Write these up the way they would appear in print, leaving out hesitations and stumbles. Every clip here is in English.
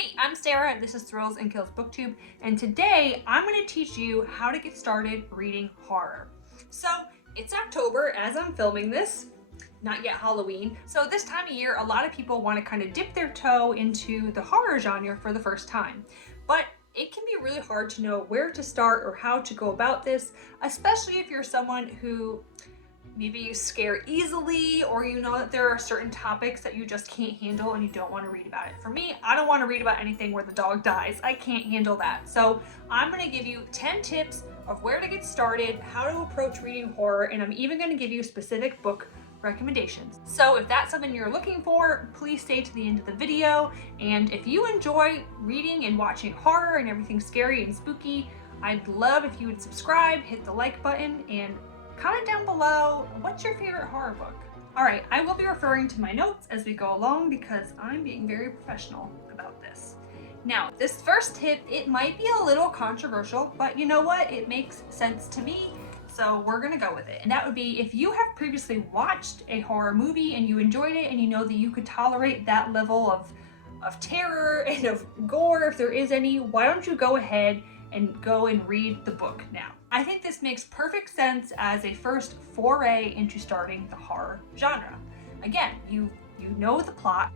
Hey, I'm Sarah, this is Thrills and Kills Booktube, and today I'm going to teach you how to get started reading horror. So, it's October as I'm filming this, not yet Halloween. So this time of year, a lot of people want to kind of dip their toe into the horror genre for the first time. But it can be really hard to know where to start or how to go about this, especially if you're someone who maybe you scare easily, or you know that there are certain topics that you just can't handle and you don't want to read about it. For me, I don't want to read about anything where the dog dies. I can't handle that. So I'm going to give you 10 tips of where to get started, how to approach reading horror, and I'm even going to give you specific book recommendations. So if that's something you're looking for, please stay to the end of the video. And if you enjoy reading and watching horror and everything scary and spooky, I'd love if you would subscribe, hit the like button, and comment down below, what's your favorite horror book? All right, I will be referring to my notes as we go along because I'm being very professional about this. Now, this first tip, it might be a little controversial, but you know what? It makes sense to me, so we're gonna go with it. And that would be if you have previously watched a horror movie and you enjoyed it and you know that you could tolerate that level of terror and of gore, if there is any, why don't you go ahead and go and read the book now? I think this makes perfect sense as a first foray into starting the horror genre. Again, you know the plot,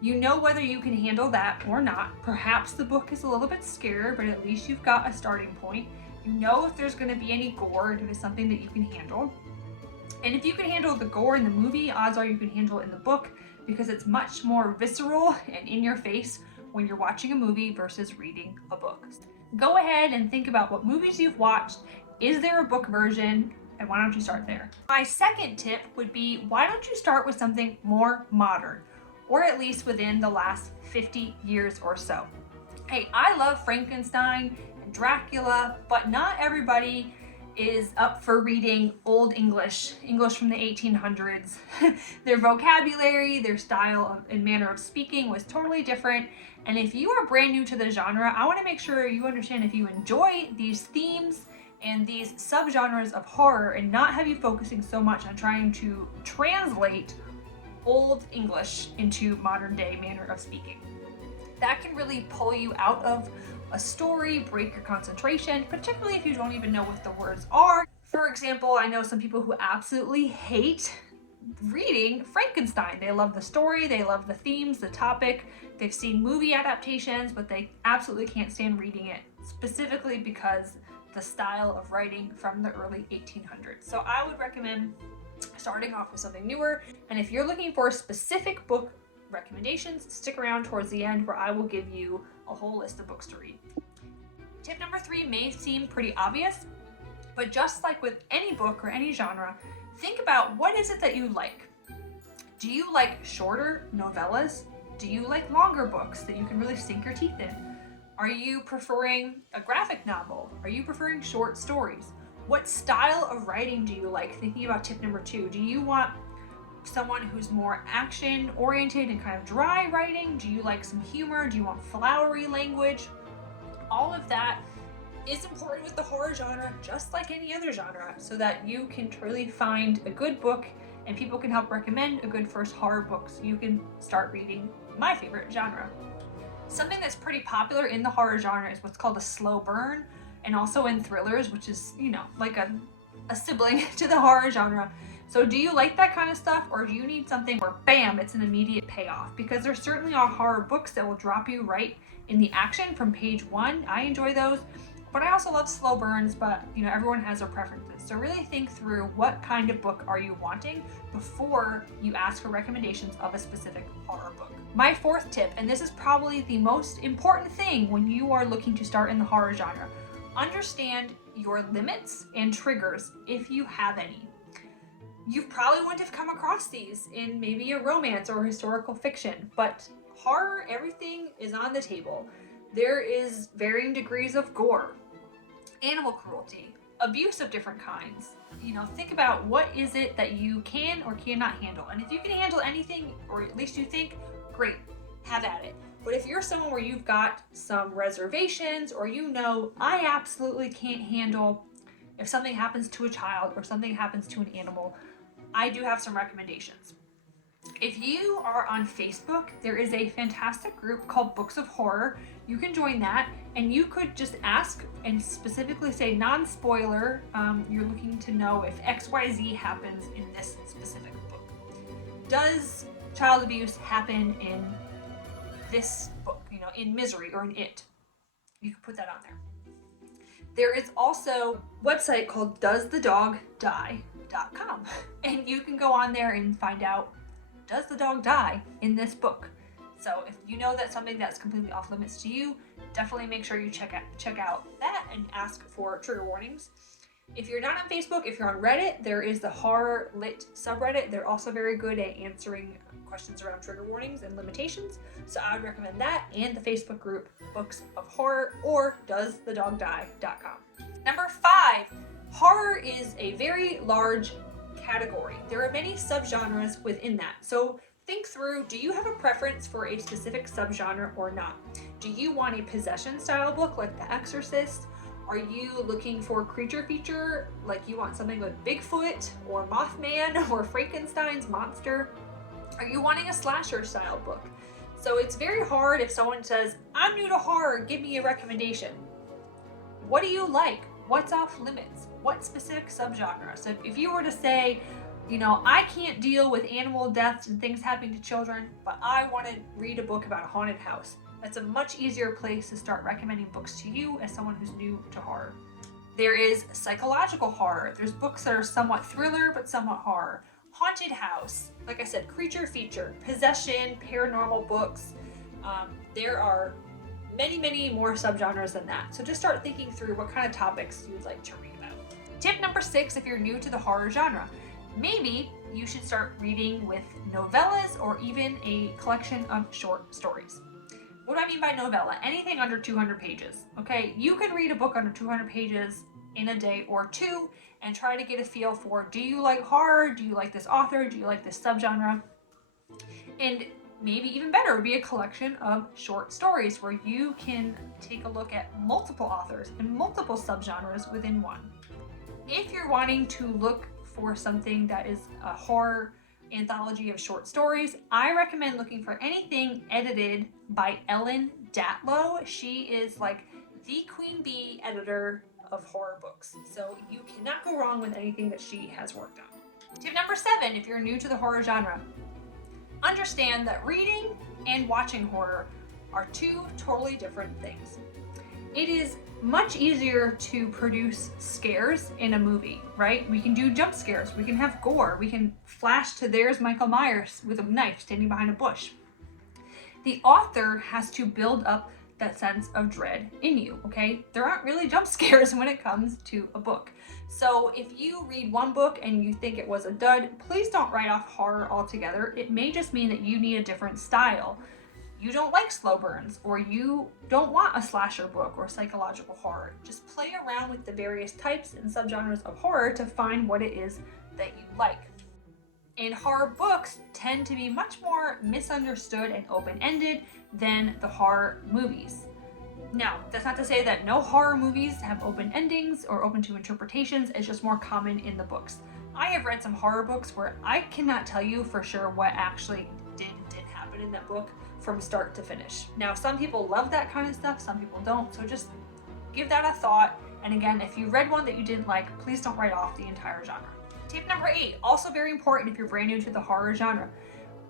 you know whether you can handle that or not. Perhaps the book is a little bit scarier, but at least you've got a starting point. You know if there's going to be any gore, and if it's something that you can handle. And if you can handle the gore in the movie, odds are you can handle it in the book, because it's much more visceral and in your face when you're watching a movie versus reading a book. Go ahead and think about what movies you've watched. Is there a book version? And why don't you start there? My second tip would be, why don't you start with something more modern, or at least within the last 50 years or so. Hey, I love Frankenstein and Dracula, but not everybody is up for reading Old English from the 1800s. Their vocabulary, their style and manner of speaking was totally different. And if you are brand new to the genre, I want to make sure you understand if you enjoy these themes and these subgenres of horror and not have you focusing so much on trying to translate Old English into modern day manner of speaking. That can really pull you out of a story, break your concentration, particularly if you don't even know what the words are. For example, I know some people who absolutely hate reading Frankenstein. They love the story, they love the themes, the topic. They've seen movie adaptations, but they absolutely can't stand reading it, specifically because the style of writing from the early 1800s. So I would recommend starting off with something newer. And if you're looking for specific book recommendations, stick around towards the end where I will give you a whole list of books to read. Tip number 3 may seem pretty obvious, but just like with any book or any genre, think about what is it that you like. Do you like shorter novellas? Do you like longer books that you can really sink your teeth in? Are you preferring a graphic novel? Are you preferring short stories? What style of writing do you like? Thinking about tip number 2, do you want someone who's more action oriented and kind of dry writing? Do you like some humor? Do you want flowery language? All of that is important with the horror genre, just like any other genre, so that you can truly find a good book and people can help recommend a good first horror book so you can start reading my favorite genre. Something that's pretty popular in the horror genre is what's called a slow burn, and also in thrillers, which is, you know, like a sibling to the horror genre. So do you like that kind of stuff, or do you need something where bam, it's an immediate payoff? Because there certainly are horror books that will drop you right in the action from page 1. I enjoy those, but I also love slow burns, but you know, everyone has their preferences. So really think through what kind of book are you wanting before you ask for recommendations of a specific horror book. My fourth tip, and this is probably the most important thing when you are looking to start in the horror genre, understand your limits and triggers if you have any. You probably wouldn't have come across these in maybe a romance or historical fiction, but horror, everything is on the table. There is varying degrees of gore, animal cruelty, abuse of different kinds. You know, think about what is it that you can or cannot handle. And if you can handle anything, or at least you think, great, have at it. But if you're someone where you've got some reservations, or you know, I absolutely can't handle if something happens to a child or something happens to an animal, I do have some recommendations. If you are on Facebook, there is a fantastic group called Books of Horror. You can join that, and you could just ask and specifically say non-spoiler, you're looking to know if XYZ happens in this specific book. Does child abuse happen in this book, in Misery or in It? You can put that on there. There is also a website called doesthedogdie.com, and you can go on there and find out, does the dog die in this book? So if you know that's something that's completely off limits to you, definitely make sure you check out that and ask for trigger warnings. If you're not on Facebook, if you're on Reddit, there is the Horror Lit subreddit. They're also very good at answering questions around trigger warnings and limitations. So I would recommend that and the Facebook group Books of Horror or doesthedogdie.com. Number 5, horror is a very large category. There are many subgenres within that. So think through, do you have a preference for a specific subgenre or not? Do you want a possession style book like The Exorcist? Are you looking for creature feature, like you want something with Bigfoot or Mothman or Frankenstein's monster? Are you wanting a slasher style book? So it's very hard if someone says, I'm new to horror, give me a recommendation. What do you like? What's off limits? What specific subgenre? So if you were to say, I can't deal with animal deaths and things happening to children, but I want to read a book about a haunted house. That's a much easier place to start recommending books to you as someone who's new to horror. There is psychological horror. There's books that are somewhat thriller, but somewhat horror. Haunted house, like I said, creature feature, possession, paranormal books. There are many, many more subgenres than that. So just start thinking through what kind of topics you would like to read about. Tip number 6, if you're new to the horror genre, maybe you should start reading with novellas or even a collection of short stories. What do I mean by novella? Anything under 200 pages, okay? You could read a book under 200 pages in a day or two and try to get a feel for, do you like horror? Do you like this author? Do you like this subgenre? And maybe even better would be a collection of short stories where you can take a look at multiple authors and multiple subgenres within one. If you're wanting to look for something that is a horror anthology of short stories, I recommend looking for anything edited by Ellen Datlow. She is like the queen bee editor of horror books. So you cannot go wrong with anything that she has worked on. Tip number 7, if you're new to the horror genre, understand that reading and watching horror are two totally different things. It is much easier to produce scares in a movie, right? We can do jump scares, we can have gore, we can flash to there's Michael Myers with a knife standing behind a bush. The author has to build up that sense of dread in you, okay? There aren't really jump scares when it comes to a book. So if you read one book and you think it was a dud, please don't write off horror altogether. It may just mean that you need a different style. You don't like slow burns, or you don't want a slasher book or psychological horror. Just play around with the various types and subgenres of horror to find what it is that you like. And horror books tend to be much more misunderstood and open-ended than the horror movies. Now, that's not to say that no horror movies have open endings or open to interpretations. It's just more common in the books. I have read some horror books where I cannot tell you for sure what actually did happen in that book from start to finish. Now, some people love that kind of stuff, some people don't, so just give that a thought. And again, if you read one that you didn't like, please don't write off the entire genre. Tip number 8, also very important if you're brand new to the horror genre.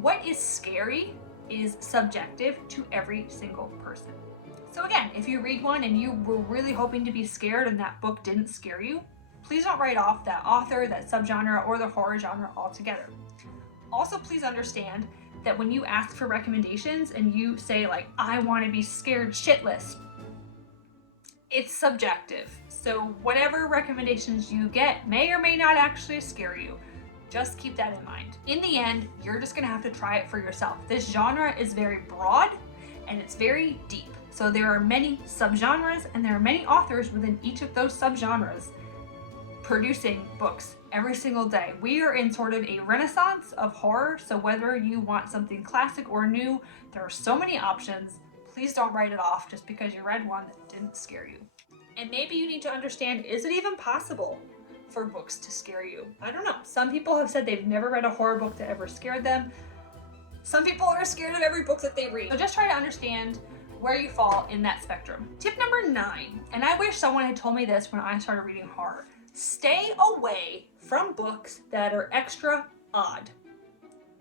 What is scary is subjective to every single person. So again, if you read one and you were really hoping to be scared and that book didn't scare you, please don't write off that author, that subgenre, or the horror genre altogether. Also, please understand that when you ask for recommendations and you say like, I want to be scared shitless, it's subjective. So whatever recommendations you get may or may not actually scare you. Just keep that in mind. In the end, you're just gonna have to try it for yourself. This genre is very broad and it's very deep. So there are many subgenres and there are many authors within each of those subgenres producing books every single day. We are in sort of a renaissance of horror, so whether you want something classic or new, there are so many options. Please don't write it off just because you read one that didn't scare you. And maybe you need to understand, is it even possible for books to scare you? I don't know. Some people have said they've never read a horror book that ever scared them. Some people are scared of every book that they read. So just try to understand where you fall in that spectrum. Tip number 9, and I wish someone had told me this when I started reading horror. Stay away from books that are extra odd.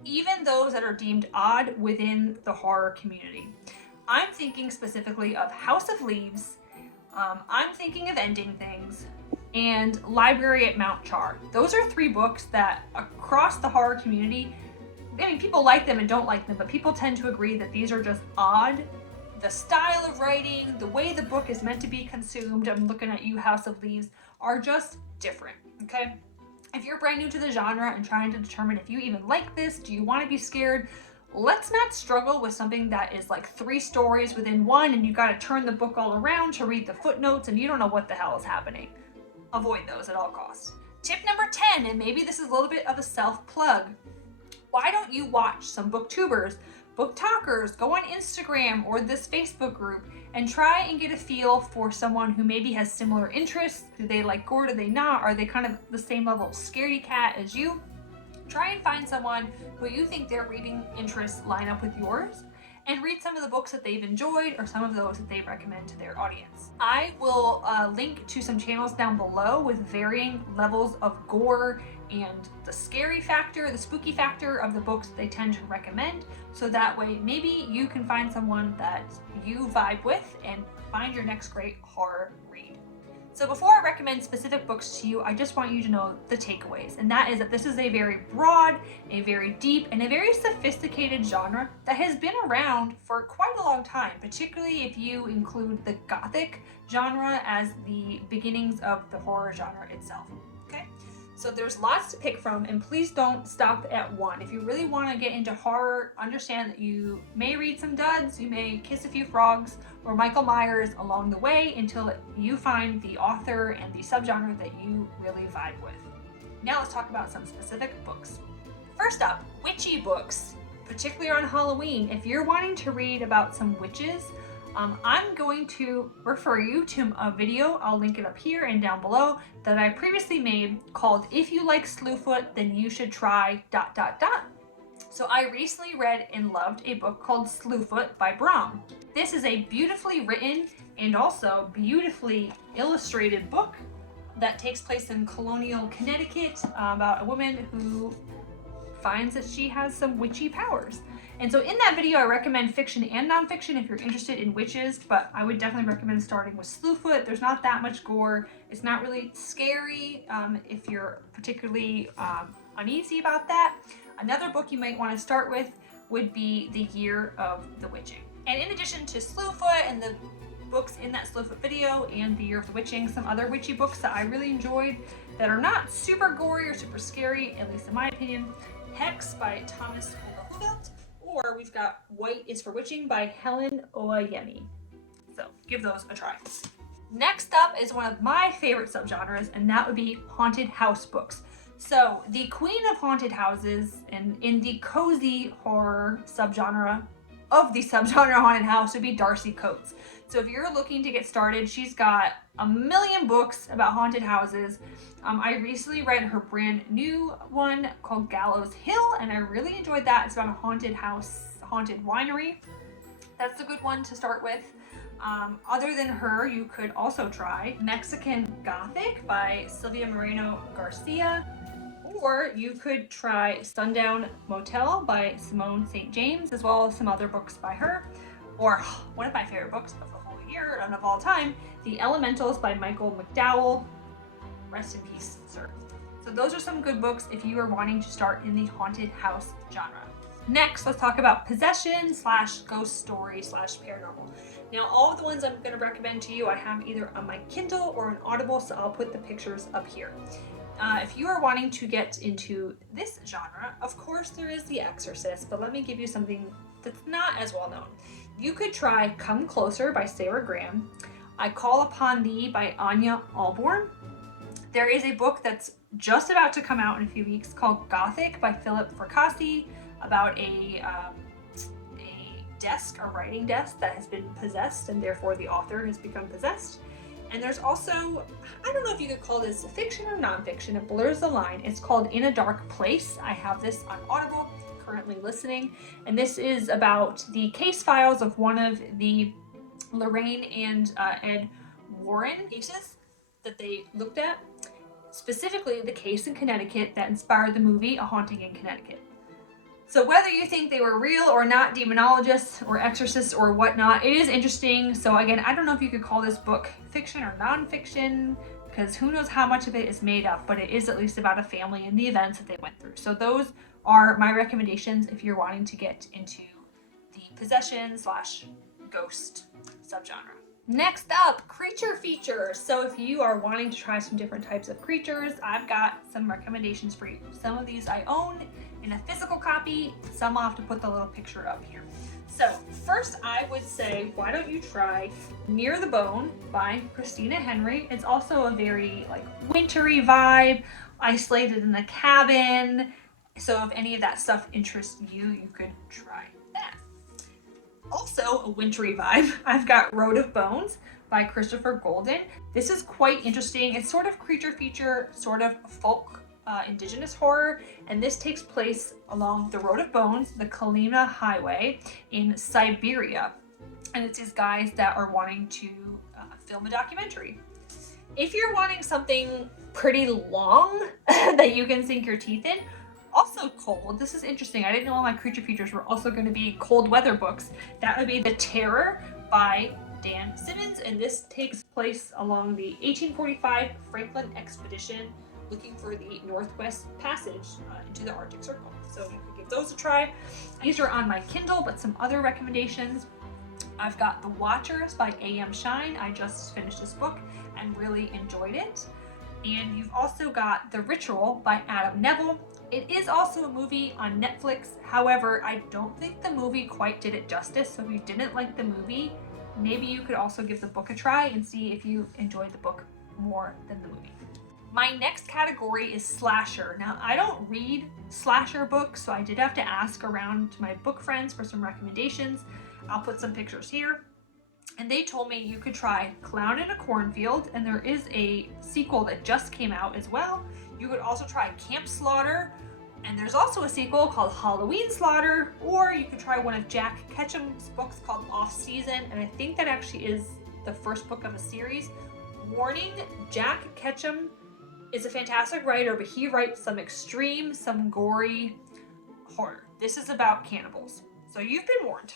Even those that are deemed odd within the horror community. I'm thinking specifically of House of Leaves, I'm thinking of Ending Things, and Library at Mount Char. Those are 3 books that across the horror community, I mean, people like them and don't like them, but people tend to agree that these are just odd. The style of writing, the way the book is meant to be consumed, I'm looking at you, House of Leaves, are just different, okay? If you're brand new to the genre and trying to determine if you even like this, do you want to be scared? Let's not struggle with something that is like 3 stories within one and you got to turn the book all around to read the footnotes and you don't know what the hell is happening. Avoid those at all costs. Tip number 10, and maybe this is a little bit of a self-plug. Why don't you watch some booktubers, book talkers, go on Instagram or this Facebook group and try and get a feel for someone who maybe has similar interests. Do they like gore? Do they not? Are they kind of the same level of scaredy cat as you? Try and find someone who you think their reading interests line up with yours and read some of the books that they've enjoyed or some of those that they recommend to their audience. I will link to some channels down below with varying levels of gore and the scary factor, the spooky factor of the books that they tend to recommend. So that way, maybe you can find someone that you vibe with and find your next great horror read. So before I recommend specific books to you, I just want you to know the takeaways. And that is that this is a very broad, a very deep, and a very sophisticated genre that has been around for quite a long time, particularly if you include the Gothic genre as the beginnings of the horror genre itself. Okay? So there's lots to pick from, and please don't stop at one. If you really want to get into horror, understand that you may read some duds, you may kiss a few frogs, or Michael Myers along the way until you find the author and the subgenre that you really vibe with. Now let's talk about some specific books. First up, witchy books, particularly on Halloween. If you're wanting to read about some witches, I'm going to refer you to a video, I'll link it up here and down below, that I previously made called If You Like Slewfoot, Then You Should Try ... So I recently read and loved a book called Slewfoot by Brom. This is a beautifully written and also beautifully illustrated book that takes place in colonial Connecticut about a woman who finds that she has some witchy powers. And so in that video, I recommend fiction and nonfiction if you're interested in witches, but I would definitely recommend starting with Slewfoot. There's not that much gore. It's not really scary if you're particularly uneasy about that. Another book you might want to start with would be The Year of the Witching. And in addition to Slewfoot and the books in that Slewfoot video and The Year of the Witching, some other witchy books that I really enjoyed that are not super gory or super scary, at least in my opinion, Hex by Thomas Huvelt, or we've got White is for Witching by Helen Oyemi. So give those a try. Next up is one of my favorite subgenres, and that would be haunted house books. So the queen of haunted houses, and in the cozy horror subgenre of the subgenre haunted house, would be Darcy Coates. So if you're looking to get started, she's got a million books about haunted houses. I recently read her brand new one called Gallows Hill, and I really enjoyed that. It's about a haunted house, haunted winery. That's a good one to start with. Other than her, you could also try Mexican Gothic by Silvia Moreno Garcia, or you could try Sundown Motel by Simone St. James, as well as some other books by her, or one of my favorite books of the whole year and of all time, The Elementals by Michael McDowell. Rest in peace, sir. So those are some good books if you are wanting to start in the haunted house genre. Next, let's talk about possession / ghost story / paranormal. Now, all of the ones I'm going to recommend to you, I have either on my Kindle or an Audible, so I'll put the pictures up here. If you are wanting to get into this genre, of course there is The Exorcist, but let me give you something that's not as well known. You could try Come Closer by Sarah Graham, I Call Upon Thee by Anya Alborn. There is a book that's just about to come out in a few weeks called Gothic by Philip Fracassi, about a desk, a writing desk that has been possessed, and therefore the author has become possessed. And there's also, I don't know if you could call this fiction or nonfiction, it blurs the line. It's called In a Dark Place. I have this on Audible. currently listening. And this is about the case files of one of the Lorraine and Ed Warren cases that they looked at, specifically the case in Connecticut that inspired the movie A Haunting in Connecticut. So whether you think they were real or not demonologists or exorcists or whatnot, it is interesting. So again, I don't know if you could call this book fiction or nonfiction, because who knows how much of it is made up, but it is at least about a family and the events that they went through. So those are my recommendations if you're wanting to get into the possession / ghost subgenre. Next up, creature features. So if you are wanting to try some different types of creatures, I've got some recommendations for you. Some of these I own in a physical copy, some I'll have to put the little picture up here. So first I would say, why don't you try Near the Bone by Christina Henry. It's also a very like wintry vibe, isolated in the cabin. So if any of that stuff interests you, you could try that. Also a wintry vibe, I've got Road of Bones by Christopher Golden. This is quite interesting. It's sort of creature feature, sort of folk indigenous horror, and this takes place along the Road of Bones, the Kalina Highway in Siberia. And it's these guys that are wanting to film a documentary. If you're wanting something pretty long that you can sink your teeth in, also cold. This is interesting. I didn't know all my creature features were also going to be cold weather books. That would be The Terror by Dan Simmons, and this takes place along the 1845 Franklin expedition looking for the Northwest Passage into the Arctic Circle. So you could give those a try. These are on my Kindle, but some other recommendations. I've got The Watchers by A.M. Shine. I just finished this book and really enjoyed it. And you've also got The Ritual by Adam Neville. It is also a movie on Netflix. However, I don't think the movie quite did it justice. So if you didn't like the movie, maybe you could also give the book a try and see if you enjoyed the book more than the movie. My next category is slasher. Now, I don't read slasher books, so I did have to ask around to my book friends for some recommendations. I'll put some pictures here. And they told me you could try Clown in a Cornfield, and there is a sequel that just came out as well. You could also try Camp Slaughter, and there's also a sequel called Halloween Slaughter, or you could try one of Jack Ketchum's books called Off Season, and I think that actually is the first book of a series. Warning, Jack Ketchum is a fantastic writer, but he writes some extreme, some gory horror. This is about cannibals, so you've been warned.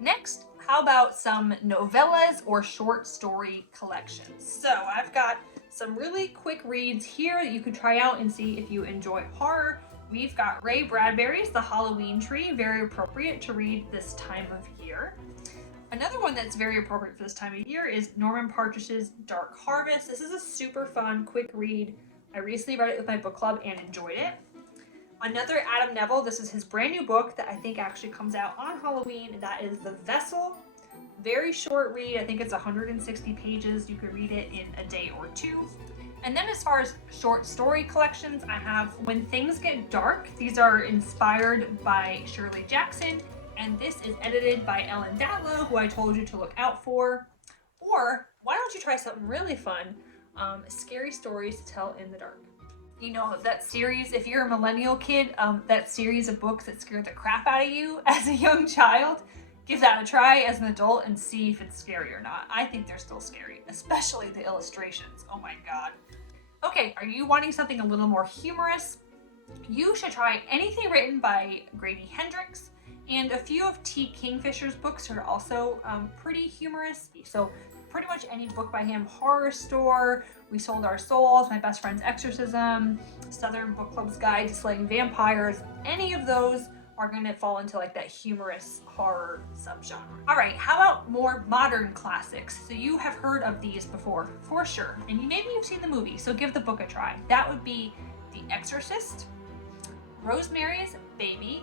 Next, how about some novellas or short story collections? So I've got some really quick reads here that you can try out and see if you enjoy horror. We've got Ray Bradbury's The Halloween Tree, very appropriate to read this time of year. Another one that's very appropriate for this time of year is Norman Partridge's Dark Harvest. This is a super fun, quick read. I recently read it with my book club and enjoyed it. Another Adam Neville, this is his brand new book that I think actually comes out on Halloween, and that is The Vessel. Very short read, I think it's 160 pages. You could read it in a day or two. And then as far as short story collections, I have When Things Get Dark. These are inspired by Shirley Jackson, and this is edited by Ellen Datlow, who I told you to look out for. Or why don't you try something really fun, Scary Stories to Tell in the Dark. You know, that series, if you're a millennial kid, that series of books that scared the crap out of you as a young child, give that a try as an adult and see if it's scary or not. I think they're still scary, especially the illustrations. Oh my God. Okay, are you wanting something a little more humorous? You should try anything written by Grady Hendrix, and a few of T. Kingfisher's books are also pretty humorous. So pretty much any book by him, Horror Store, We Sold Our Souls, My Best Friend's Exorcism, Southern Book Club's Guide to Slaying Vampires, any of those are going to fall into like that humorous horror subgenre. All right, how about more modern classics? So you have heard of these before, for sure, and maybe you've seen the movie, so give the book a try. That would be The Exorcist, Rosemary's Baby,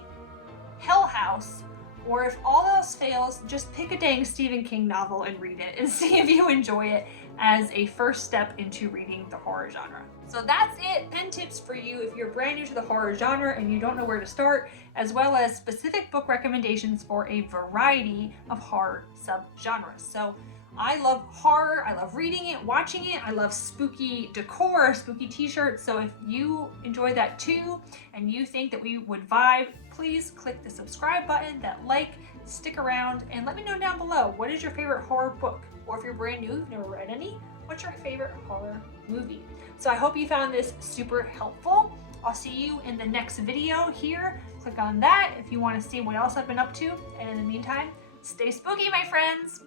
Hell House, or if all else fails, just pick a dang Stephen King novel and read it and see if you enjoy it as a first step into reading the horror genre. So that's it, pen tips for you if you're brand new to the horror genre and you don't know where to start, as well as specific book recommendations for a variety of horror subgenres. So I love horror, I love reading it, watching it, I love spooky decor, spooky t-shirts. So if you enjoy that too and you think that we would vibe, please click the subscribe button, that like, stick around, and let me know down below, what is your favorite horror book? Or if you're brand new, you've never read any, what's your favorite horror movie? So I hope you found this super helpful. I'll see you in the next video here. Click on that if you want to see what else I've been up to. And in the meantime, stay spooky, my friends.